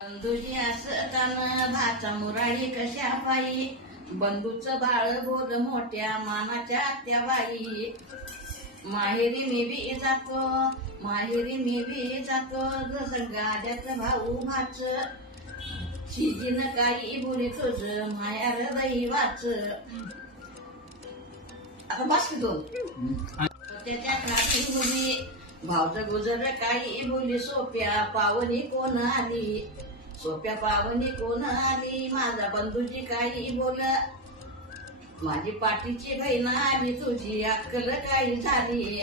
बंधूजी असताना भाचा मुराळी कशा पायी, बंधूचं बाळ बोल मोठ्या मानाच्या आत्याबाई. माहेरी मी बी जातो, माहेरी मी बी जातो, गाड्यात भाऊ भाच, शिजीन काही बोली तुझ मायार दैवाच. आता बस की दोन त्याच्या काठी मुली, भावचं गुजर काही बोली, सोप्या पावनी कोण आली, सोप्या पावनी कोण आली, माझा बंधूजी काही बोल, माझी पाठीची बहीण आली, तुझी अक्कल काही झाली.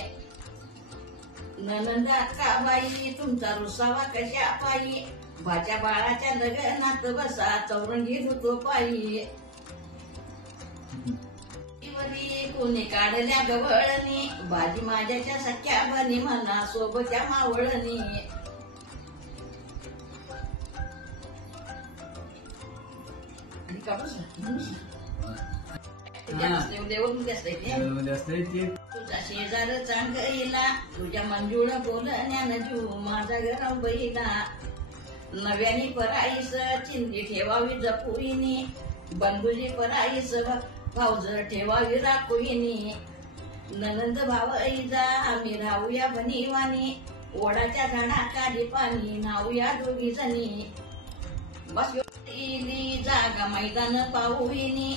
ननंदा का बाई तुमचा रुसावा कशा पायी, भाच्या बाळाच्या लग्नात बसा चौरंगी धुतो पायी. कोणी काढल्या गवळणी, बाजी माझ्याच्या सख्या बनी म्हणा सोबत्या मावळणी. तुझा शेजार चांगला, तुझ्या मंजुळ बोलण्यान जीव माझा गरम बहिला. नव्यानी पराईस चिंधी ठेवावी जपुईनी, बंधुजी पराईस भाऊज ठेवावी राखुईनी. ननंद भावईजा आम्ही राहूया बनीवानी, ओढाच्या झाडाखाली पाणी नाहूया दोघी जणी. बस जागा मैदान पाहुईनी,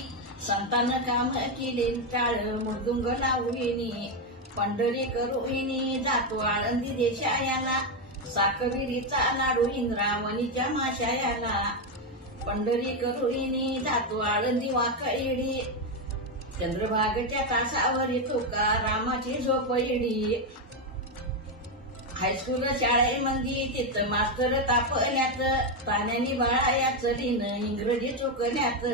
संतान काम केले टाळ मृदुंग लावूईनी. पंढरी करूईनी जातो आळंदी देशायाला, साखविरीचा लाडू इंद्रावणीच्या माशायाला. पंढरी करूईनी जातो आळंदी वाकळी, चंद्रभागच्या तासावरी तुका रामाची झोप येडी. हायस्कूल शाळेमध्ये तिथं मास्तर तापल्यात, पाण्यानी बाळा या चरीन इंग्रजी चुकल्यात.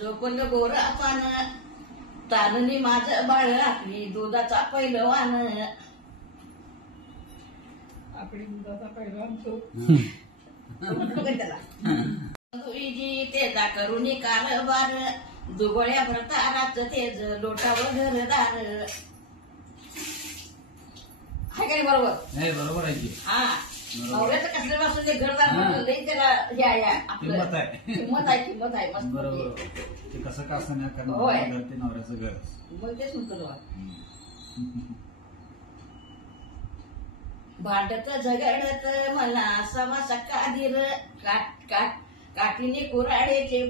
झोपलं गोरा पान, ताननी माझं बाळ आपली दुधाचा पैलवान. आपली दुधाचा पैलवान तुझी तेजा करुणी कारभार, दुबळ्या व्रताराच तेज लोटावर घरदार. हाय काय बरोबर? नाही बरोबर आहे की. हा नवऱ्याचं कसलं पासून ते घरदार लई त्याला किंमत आहे, किंमत आहे, किंमत आहे. मस्त बरोबर. ते कसं का असं नाही करणार ते नवऱ्याचं घर, मग तेच म्हणतो. भांडत झगडत मला सवा सक्का धीर, काठीने कुऱ्हाडीचे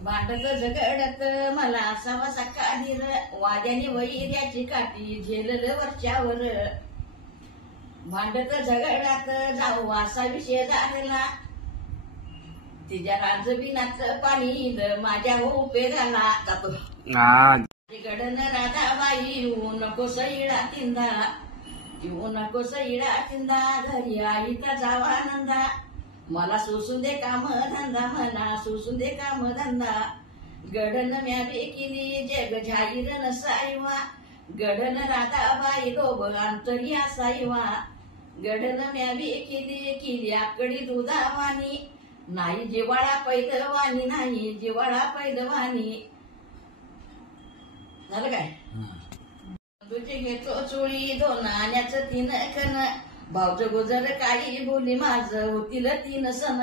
भांडत झगडत मला सवा सक्का धीर, वाद्याने वैर्याची काठी झेलल वरच्यावर. भांडत झगडात जाऊ असा विषय झालेला, तिच्या राजबिनाच पाणी माझ्या उपेगाला जातो. गडन राधाबाई येऊ नको सईळा तिंदा, येऊ नको सईळा तिंदा, घरी आईचा जावा नंदा, मला सोसून दे काम धंदा, मला सोसून दे काम धंदा. गडन म्या केली जग जाहीर नसाईवा, गडन राधाबाई लोभ अंतरी असाईवा. गडन म्या केली आकडी दुधावानी, नाही जिवाळा पैलवानी, नाही जिवाळा पैलवानी. झालं काय? तुझे घेतो चोळी दोन आण्याचं 3 खण, भाऊचं गुजर काही बोली माझं होतील 3 सण.